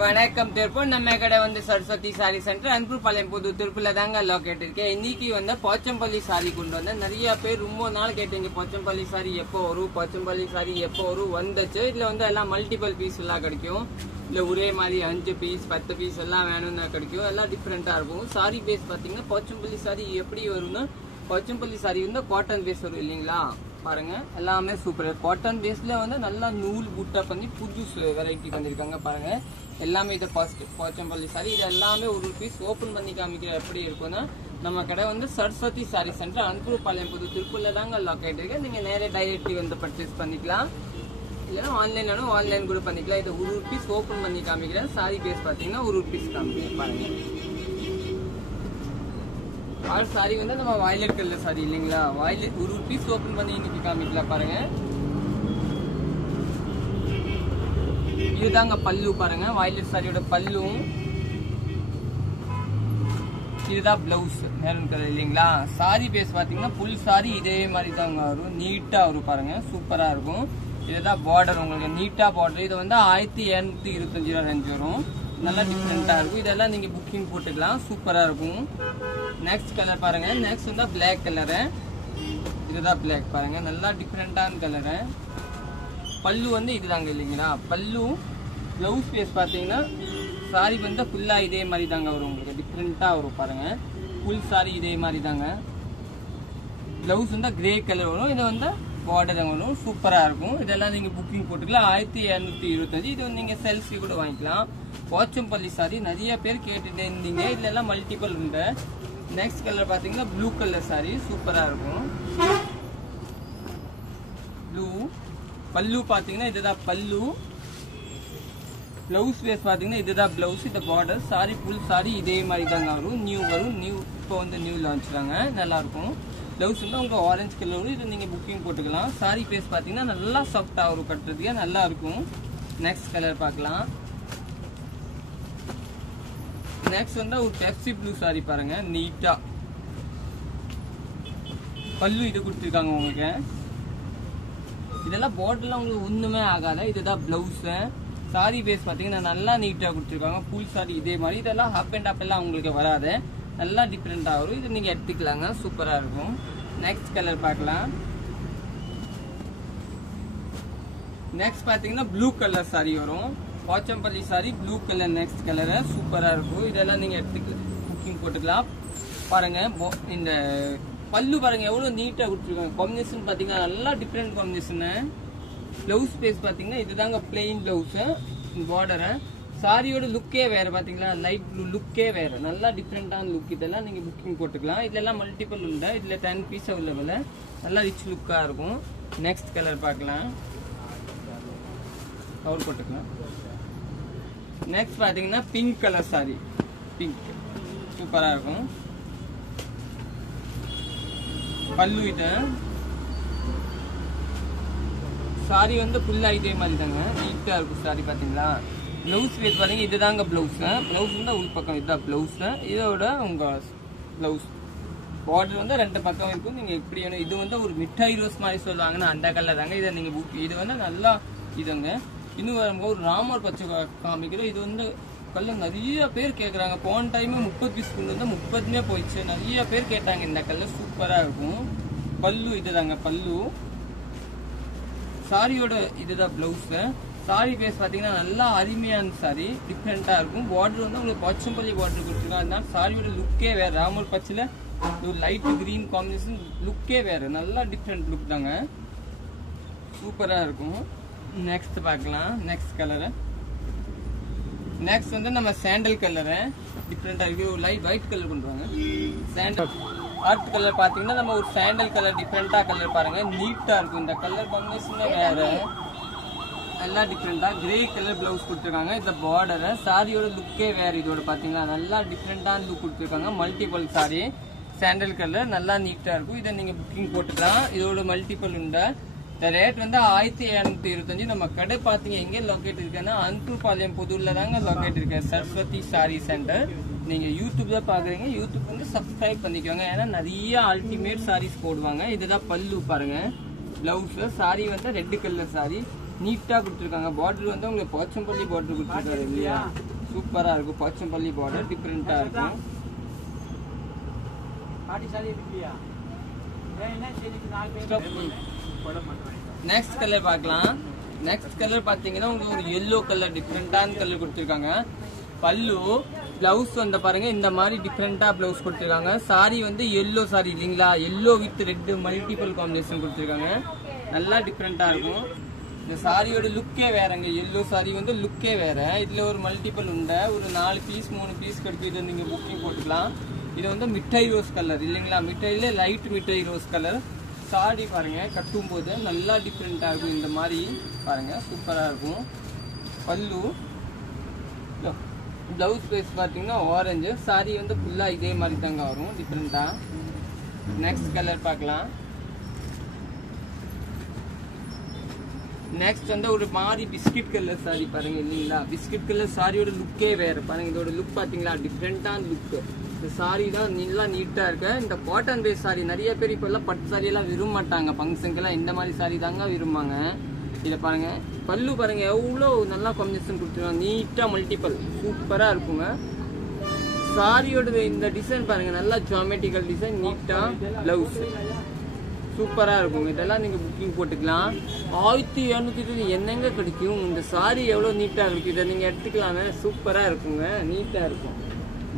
வணக்கம் திருப்பூர். நம்ம கடை வந்து சரஸ்வதி சாரி சென்டர் அன்புபாளையம் புது திருப்பூர்ல தாங்க லொகேட் இருக்கேன். இன்னைக்கு வந்து போச்சம்பள்ளி சாரி கொண்டு வந்தேன். நிறைய பேர் ரொம்ப நாள் கேட்டீங்க போச்சம்பள்ளி சாரி எப்போ வரும், போச்சம்பள்ளி சாரி எப்போ வரும். வந்துச்சு. இதுல வந்து எல்லாம் மல்டிபிள் பீஸ் எல்லாம் கிடைக்கும். இல்ல ஒரே மாதிரி 5 பீஸ் 10 பீஸ் எல்லாம் வேணும்னா கிடைக்கும். எல்லாம் டிஃப்ரெண்டா இருக்கும். சாரி பேஸ் பாத்தீங்கன்னா போச்சம்பள்ளி சாரி எப்படி வரும்னா, போச்சம்பள்ளி சாரி வந்து காட்டன் பேஸ் வரும் இல்லீங்களா. பாருங்க எல்லாமே சூப்பர். காட்டன் பேஸ்ல வந்து நல்லா நூல் பூட்டா பண்ணி புதுசு வெரைட்டி பண்ணிருக்காங்க. பாருங்க எல்லாமே இதை ஃபர்ஸ்ட் போச்சம்பள்ளி சாரி. இது எல்லாமே ஒரு பீஸ் ஓபன் பண்ணி காமிக்கிற எப்படி இருக்கும்னா, நம்ம கடை வந்து சரஸ்வதி சாரி சென்டர் அன்புபாளையம் புது திருப்பூர்ல தாங்க லொகேட் இருக்கு. நீங்க நேரே டைரக்ட்லி வந்து பர்ச்சேஸ் பண்ணிக்கலாம், இல்லைன்னா ஆன்லைனாலும் ஆன்லைன் கூட பண்ணிக்கலாம். இதை ஒரு பீஸ் ஓபன் பண்ணி காமிக்கிறேன். சாரி பேஸ் பாத்தீங்கன்னா ஒரு பீஸ் காமிக்கிறேன். பாருங்க ஆல் சாரி வந்து நம்ம வயலட் கலர் சாரி இல்லைங்களா, வயலட் ஒரு பீஸ் ஓபன் பண்ணி இன்னைக்கு காமிக்கலாம். பாருங்க இதுதாங்க பல்லு. பாருங்க வயலட் சாரியோட பல்லும், இதுதான் பிளவுஸ் மெரூன் கலர் இல்லைங்களா. சாரி பேஸ் பாத்தீங்கன்னா ஃபுல் சாரி இதே மாதிரி தாங்க வரும், நீட்டா வரும். பாருங்க சூப்பரா இருக்கும். இதுதான் பார்டர், உங்களுக்கு நீட்டா பார்டர். இது வந்து 1225 ரேஞ்ச் வரும். நல்லா டிஃப்ரெண்டா இருக்கும். இதெல்லாம் நீங்க புக்கிங் போட்டுக்கலாம், சூப்பரா இருக்கும். நெக்ஸ்ட் கலர் பாருங்க. நெக்ஸ்ட் வந்து பிளாக் கலரு. இதுதான் பிளாக். பாருங்க நல்லா டிஃப்ரெண்டான கலரு. பல்லு வந்து இதுதாங்க இல்லைங்களா. பல்லு பிளவுஸ் பேஸ் பாத்தீங்கன்னா சாரி வந்து ஃபுல்லா இதே மாதிரி தாங்க வரும். உங்களுக்கு டிஃப்ரெண்டா வரும். பாருங்க ஃபுல் சாரி இதே மாதிரி தாங்க. பிளவுஸ் வந்து கிரே கலர் வரும். இது வந்து பார்டர் வரும், சூப்பரா இருக்கும். இதெல்லாம் நீங்க புக்கிங் போட்டுக்கலாம். 1225. இது வந்து நீங்க செல்ஃபி கூட வாங்கிக்கலாம். போச்சம்பள்ளி சாரி நிறைய பேர் கேட்டுட்டு இருந்தீங்க. இதுல எல்லாம் மல்டிபிள் உண்டு. நெக்ஸ்ட் கலர் பாத்தீங்கன்னா ப்ளூ கலர் சாரி, சூப்பரா இருக்கும். ப்ளூ பல்லு பாத்தீங்கன்னா இதுதான் பல்லு. பிளவுஸ் பேஸ் பாத்தீங்கன்னா இதுதான் பிளவுஸ். இந்த பார்டர் சாரி ஃபுல் சாரி இதே மாதிரி தாங்க வரும். நியூ வரும். நியூ இப்போ வந்து நியூ லான்ச் தாங்க, நல்லா இருக்கும். பிளவுஸ் வந்து உங்க ஆரஞ்சு கலர் வரும். இது நீங்க புக்கிங் போட்டுக்கலாம். சாரி பேஸ் பாத்தீங்கன்னா நல்லா சாஃப்டா வரும், கட்டுறதுக்கே நல்லா இருக்கும். நெக்ஸ்ட் கலர் பார்க்கலாம். நெக்ஸ்ட் வந்து ஒரு பெப்சி ப்ளூ சாரி. பாருங்க நீட்டா பல்லு இது கொடுத்துருக்காங்க உங்களுக்கு. இதெல்லாம் பார்டர்லாம் உங்களுக்கு ஒண்ணுமே ஆகாத. இதுதான் பிளவுஸ். சாரி பேஸ் பாத்தீங்கன்னா நல்லா நீட்டா கொடுத்துருக்காங்க. ஃபுல் சாரி இதே மாதிரி. இதெல்லாம் ஹாப் அண்ட் ஹாப் எல்லாம் உங்களுக்கு வராது, நல்லா டிஃப்ரெண்டா வரும். இது நீங்க எடுத்துக்கலாங்க, சூப்பரா இருக்கும். நெக்ஸ்ட் கலர் பார்க்கலாம். நெக்ஸ்ட் பாத்தீங்கன்னா ப்ளூ கலர் சாரி வரும். Pochampalli sorry blue colour. Next colour சூப்பரா இருக்கும். இதெல்லாம் நீங்க புக்கிங் போட்டுக்கலாம். பாருங்க இந்த பல்லு பாருங்க எவ்வளவு நீட்டா கொடுத்துருக்காங்க. காம்பினேஷன் பாத்தீங்கன்னா நல்லா டிஃப்ரெண்ட் காம்பினேஷன். பிளவுஸ் பேஸ் பாத்தீங்கன்னா இதுதாங்க பிளெயின் பிளவுஸ். பார்டர் சாரியோட லுக்கே வேற. பாத்தீங்களா லைட் ப்ளூ லுக்கே வேற, நல்லா டிஃப்ரெண்டான லுக். இதெல்லாம் நீங்க புக்கிங் போட்டுக்கலாம். இதெல்லாம் மல்டிபிள் உண்டு. இதுல 10 பீஸ் அவைலபிள். நல்லா ரிச் லுக்கா இருக்கும். நெக்ஸ்ட் கலர் பார்க்கலாம். கவர் போட்டுக்கலாம். நெக்ஸ்ட் பாத்தீங்கன்னா பிங்க் கலர் சாரி. பிங்க் சூப்பரா இருக்கும். பல்லு இது சாரி வந்து ஃபுல்லா இதே மாதிரி தாங்க, நீட்டா இருக்கும் சாரி. பாத்தீங்களா பிளவுஸ் பேஸ் பாத்தீங்க இதுதாங்க பிளவுஸ். பிளவுஸ் வந்து உள் பக்கம் இதுதான் பிளவுஸ். இதோட உங்க பிளவுஸ் பார்டர் வந்து 2 பக்கம் இருக்கும். நீங்க எப்படி வேணும். இது வந்து ஒரு மிட்டாய் ரோஸ் மாதிரி சொல்லுவாங்கன்னா அந்த கலர் தாங்க. இதை நீங்க புக். இது வந்து நல்லா இதுங்க. இன்னும் ஒரு ராமர் பச்சை காமிக்கிறோம். இது வந்து கலர் நிறைய பேர் கேட்கறாங்க. போன டைம் 30 பீஸ் கொண்டு வந்து 30மே போயிடுச்சு. நிறைய பேர் கேட்டாங்க. இந்த கலர் சூப்பரா இருக்கும். பல்லு இதுதாங்க பல்லு. சாரியோட இதுதான் பிளவுஸ். சாரி பேஸ் பாத்தீங்கன்னா நல்லா அருமையான சாரி, டிஃப்ரெண்டா இருக்கும். பார்டர் வந்து உங்களுக்கு போச்சம்பள்ளி பார்டர் கொடுத்துருக்காங்க. அதனால சாரியோட லுக்கே வேற. ராமர் பச்சில ஒரு லைட் கிரீன் காம்பினேஷன் லுக்கே வேற, நல்லா டிஃப்ரெண்ட் லுக் தாங்க, சூப்பரா இருக்கும். நெக்ஸ்ட் பார்க்கலாம். Next colour. நெக்ஸ்ட் வந்து நம்ம சாண்டல் கலர். டிஃப்ரெண்டா இருக்கு. ஒரு லைட் ஒயிட் கலர் கொண்டு வாங்க. சாண்டல் ஆர்ட் கலர் பாத்தீங்கன்னா நம்ம ஒரு சாண்டல் கலர் டிஃப்ரெண்டா கலர். பாருங்க நீட்டா இருக்கும். இந்த கலர் காம்பினேஷன் வேற, நல்லா டிஃப்ரெண்டா. கிரே கலர் பிளவுஸ் கொடுத்துருக்காங்க. இந்த பார்டர் சாரியோட லுக்கே வேற. இதோட பாத்தீங்கன்னா நல்லா டிஃப்ரெண்டான லுக் கொடுத்துருக்காங்க. மல்டிபிள் சாரி சாண்டல் கலர் நல்லா நீட்டா இருக்கும். இதை நீங்க புக்கிங் போட்டுக்கலாம். இதோட மல்டிபிள் உண்டு. இந்த ரேட் வந்து 1725. நம்ம கடை பாத்தீங்க எங்க லொகேட் இருக்குன்னா அன்புபாளையம் புதூர்ல தாங்க லொகேட் இருக்கு. சரஸ்வதி சாரி சென்டர். நீங்க யூடியூப்ல பாக்குறீங்க, யூடியூப் வந்து சப்ஸ்கிரைப் பண்ணிக்கோங்க. ஏன்னா நிறைய அல்டிமேட் சாரீஸ் போடுவாங்க. இதுதான் பல்லு. பாருங்க பிளவுஸ். சாரி வந்து ரெட் கலர் சாரி. நீட்டா கொடுத்துருக்காங்க. பார்டர் வந்து உங்களுக்கு போச்சம்பள்ளி பார்டர் கொடுத்துருக்காரு இல்லையா, சூப்பரா இருக்கும். போச்சம்பள்ளி பார்டர் டிஃபரெண்டா இருக்கும். நெக்ஸ்ட் கலர் பார்க்கலாம். நெக்ஸ்ட் கலர் பாத்தீங்கன்னா உங்களுக்கு ஒரு எல்லோ கலர் டிஃபரெண்டான கலர் கொடுத்துருக்காங்க. பல்லு பிளவுஸ் வந்து பாருங்க இந்த மாதிரி டிஃபரெண்டா பிளவுஸ் கொடுத்துருக்காங்க. சாரி வந்து எல்லோ சாரி இல்லைங்களா, yellow with red multiple combination கொடுத்துருக்காங்க. நல்லா டிஃபரெண்டா இருக்கும். இந்த சாரியோட லுக்கே வேறங்க. எல்லோ சாரி வந்து லுக்கே வேற. இதுல ஒரு மல்டிபிள் உண்டை ஒரு 4 பீஸ் 3 பீஸ் கிடைக்கிது, நீங்க புக்கிங் போட்டுக்கலாம். இது வந்து மிட்டாய் ரோஸ் கலர் இல்லைங்களா, மிட்டாயில லைட் மிட்டாய் ரோஸ் கலர். சாரி பாருங்க கட்டும் போது நல்லா டிஃபரெண்டா இருக்கும். இந்த மாதிரி பாருங்க சூப்பரா இருக்கும். பல்லு பிளவுஸ் பீஸ் பாத்தீங்கன்னா ஆரஞ்சு. சாரி வந்து ஃபுல்லா இதே மாதிரி தாங்க வரும் டிஃபரெண்டா. நெக்ஸ்ட் கலர் பார்க்கலாம். நெக்ஸ்ட் வந்து ஒரு மாதிரி பிஸ்கட் கலர் சாரி பாருங்க இல்லைங்களா. பிஸ்கட் கலர் சாரியோட லுக்கே வேற பாருங்க. இதோட லுக் பாத்தீங்களா டிஃபரெண்டான லுக். இந்த சாரி தான் நல்லா நீட்டா இருக்கு. இந்த காட்டன் பேஸ் சாரி நிறைய பேர் இப்ப எல்லாம் பட்டு சாரி எல்லாம் விரும்ப மாட்டாங்க. ஃபங்க்ஷனுக்கெல்லாம் இந்த மாதிரி சாரி தாங்க விரும்பாங்க. இதை பாருங்க பல்லு பாருங்க எவ்வளோ நல்லா காம்பினேஷன் கொடுத்துருவாங்க. நீட்டா மல்டிபிள் சூப்பரா இருக்குங்க. சாரியோட இந்த டிசைன் பாருங்க நல்லா ஜியோமெட்ரிக்கல் டிசைன். நீட்டா பிளவுஸ் சூப்பரா இருக்குங்க. இதெல்லாம் நீங்க புக்கிங் போட்டுக்கலாம். 1720 என்னங்க கிடைக்கும். இந்த சாரி எவ்வளவு நீட்டா இருக்கு. இதை நீங்க எடுத்துக்கலாங்க. சூப்பரா இருக்குங்க, நீட்டா இருக்கும்.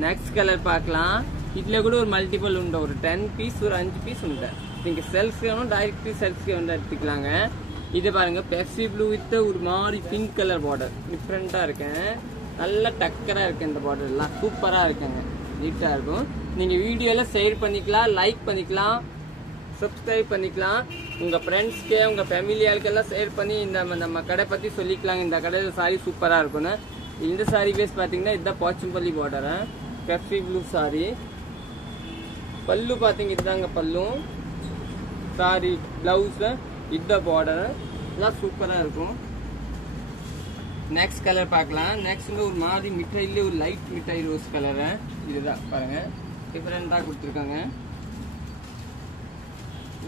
நெக்ஸ்ட் கலர் பார்க்கலாம். இதுல கூட ஒரு மல்டிபிள் உண்டு. ஒரு 10 பீஸ் ஒரு 5 பீஸ் உண்டு. நீங்க செல்ஸ் வேணும் டைரக்ட் செல்ஸ்க்கு வந்து எடுத்துக்கலாங்க. இது பாருங்க பெப்சி ப்ளூ வித் ஒரு மாதிரி பிங்க் கலர் பார்டர் டிஃப்ரெண்டா இருக்கேன். நல்லா டக்கரா இருக்கு. இந்த பார்டர் எல்லாம் சூப்பரா இருக்குங்க, நீட்டா இருக்கும். நீங்க வீடியோல ஷேர் பண்ணிக்கலாம், லைக் பண்ணிக்கலாம், சப்ஸ்கிரைப் பண்ணிக்கலாம். உங்க ஃப்ரெண்ட்ஸ்க்கு உங்க ஃபேமிலி ஆளுக்கெல்லாம் ஷேர் பண்ணி இந்த நம்ம கடை பத்தி சொல்லிக்கலாங்க. இந்த கடையில் சாரி சூப்பரா இருக்கும்னு. இந்த சாரி பேஸ் பாத்தீங்கன்னா இதுதான் Pochampalli border Pepsi blue sorry. பல்லு பாத்தீங்க இதுதாங்க பல்லு. சாரி பிளவுஸ் இந்த பார்டர் எல்லாம் சூப்பரா இருக்கும். நெக்ஸ்ட் கலர் பார்க்கலாம். நெக்ஸ்ட் வந்து ஒரு மாதிரி மிட்டாயிலே ஒரு லைட் மிட்டாய் ரோஸ் கலர். இதுதான் பாருங்க டிஃபரெண்டா கொடுத்துருக்காங்க.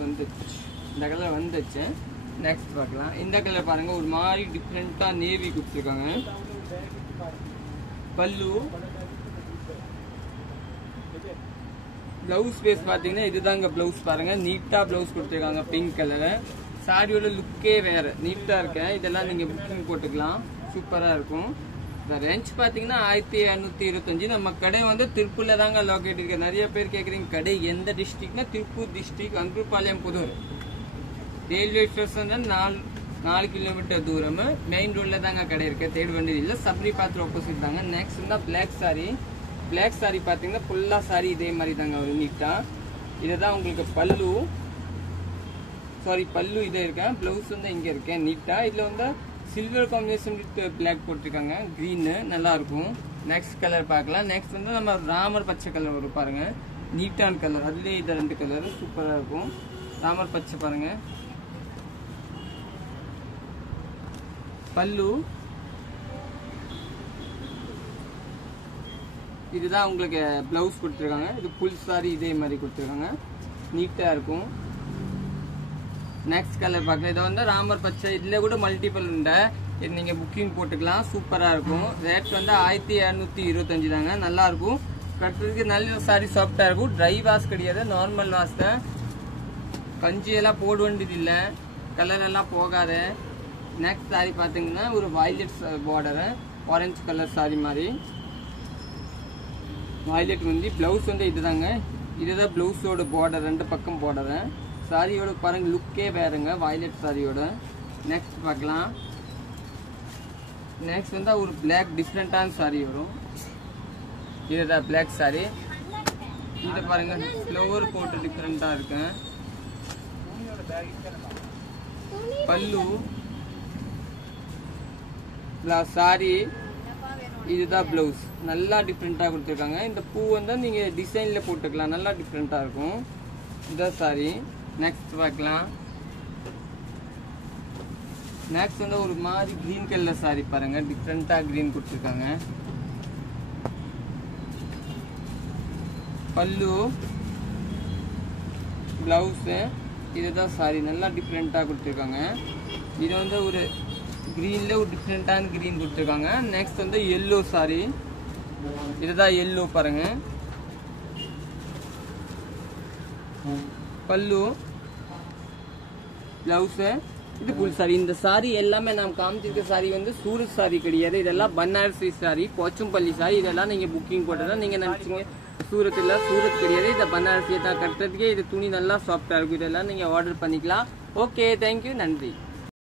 வந்துச்சு இந்த கலர் வந்துச்சு. நெக்ஸ்ட் பார்க்கலாம். இந்த கலர் பாருங்க ஒரு மாதிரி டிஃபரெண்டா நேவி கொடுத்துருக்காங்க. பல்லு பிளவுஸ் பேஸ் பாத்தீங்கன்னா இதுதாங்க பிளவுஸ் பாருங்க. நீட்டா பிளவுஸ் கொடுத்துருக்காங்க பிங்க் கலர். சாரியோட லுக்கே வேற நீட்டா இருக்கு. இதெல்லாம் நீங்க புக்கிங் போட்டுக்கலாம், சூப்பரா இருக்கும். இந்த ரேஞ்ச் பாத்தீங்கன்னா 1725. நம்ம கடை வந்து திருப்பூர்ல தாங்க லொகேட் இருக்கு. நிறைய பேர் கேக்குறீங்க கடை எந்த டிஸ்ட்ரிக்ட்னா Tiruppur district Anbupalayam Pudur. Railway station 4 kilometre தூரம். மெயின் ரோட்ல தாங்க கடை இருக்கு. தேட வேண்டியது இல்ல. சப்ரி பாத்ர ஆப்போசிட் தாங்க. நெக்ஸ்ட் தான் பிளாக் சாரி. பிளாக் சாரி பாத்தீங்கன்னா ஃபுல்லா சாரி இதே மாதிரி தாங்க ஒரு நீட்டா. இதுதான் உங்களுக்கு பல்லு. சாரி பல்லு இதே இருக்கேன். பிளவுஸ் வந்து இங்க இருக்கேன் நீட்டா. இதுல வந்து சில்வர் காம்பினேஷன் வித் பிளாக் போட்டிருக்காங்க. கிரீன் நல்லா இருக்கும். நெக்ஸ்ட் கலர் பார்க்கலாம். நெக்ஸ்ட் வந்து நம்ம ராமர் பச்சை கலர் வரும் பாருங்க. நீட்டான கலர். அதுலயே இது 2 கலர் சூப்பரா இருக்கும். ராமர் பச்சை பாருங்க. பல்லு இதுதான் உங்களுக்கு பிளவுஸ் கொடுத்துருக்காங்க. இது ஃபுல் சாரி இதே மாதிரி கொடுத்துருக்காங்க. நீட்டா இருக்கும். நெக்ஸ்ட் கலர் பார்க்கலாம். இதை வந்து ராமர் பச்சை. இதுல கூட மல்டிபிள் உண்டு. இது நீங்க புக்கிங் போட்டுக்கலாம், சூப்பரா இருக்கும். ரேட் வந்து 1725 தாங்க. நல்லா இருக்கும். கட்டுறதுக்கு நல்ல சாரி சாஃப்டா இருக்கும். ட்ரை வாஷ் கிடையாது, நார்மல் வாஷ் தான். கஞ்சி எல்லாம் போட வேண்டியது இல்லை. கலர் எல்லாம் போகாது. நெக்ஸ்ட் சாரி பாத்தீங்கன்னா ஒரு violet border orange colour sorry மாதிரி. வயலட் வந்து பிளவுஸ் வந்து இதுதாங்க. இதுதான் பிளவுஸோட பார்டர். 2 பக்கம் பார்டர். சாரியோட பாருங்க லுக்கே வேறுங்க வயலட் சாரியோட. நெக்ஸ்ட் பார்க்கலாம். நெக்ஸ்ட் வந்து ஒரு பிளாக் டிஃப்ரெண்டான சாரி வரும். இதுதான் பிளாக் சாரி. இதை பாருங்க ஃப்ளவர் போட்டு டிஃப்ரெண்டா இருக்கு. பல்லு சாரி இதுதான் பிளவுஸ். நல்லா டிஃப்ரெண்டா கொடுத்துருக்காங்க. இந்த பூ வந்து நீங்க டிசைன்ல போட்டுக்கலாம், நல்லா டிஃப்ரெண்டா இருக்கும். இதான் சாரி. நெக்ஸ்ட் பார்க்கலாம். நெக்ஸ்ட் வந்து ஒரு மாதிரி கிரீன் கலர் சாரி பாருங்க. டிஃப்ரெண்டா கிரீன் கொடுத்துருக்காங்க. பல்லு பிளவுஸ் இதுதான் சாரி. நல்லா டிஃப்ரெண்டா கொடுத்துருக்காங்க. இது வந்து ஒரு கிரீன்ல ஒரு டிஃப்ரெண்டான கிரீன் கொடுத்துருக்காங்க. நெக்ஸ்ட் வந்து எல்லோ சாரி, இதுதான் எல்லோ பாருங்க. பல்லு, பிளவுஸ், இது ஃபுல் சாரி. இந்த சாரி எல்லாமே நாம் காமிச்சிருக்க சாரி வந்து சூரத் சாரி கிடையாது. இதெல்லாம் பனாரசி சாரி, போச்சம்பள்ளி சாரி. இதெல்லாம் நீங்க புக்கிங் போட்டதா நீங்க நினைச்சீங்க சூரத் இல்ல, சூரத் கிடையாது. இந்த பனாரசியை தான் கட்டுறதுக்கே இது துணி நல்லா சாஃப்டா இருக்கும். இதெல்லாம் நீங்க ஆர்டர் பண்ணிக்கலாம். ஓகே, தேங்க்யூ, நன்றி.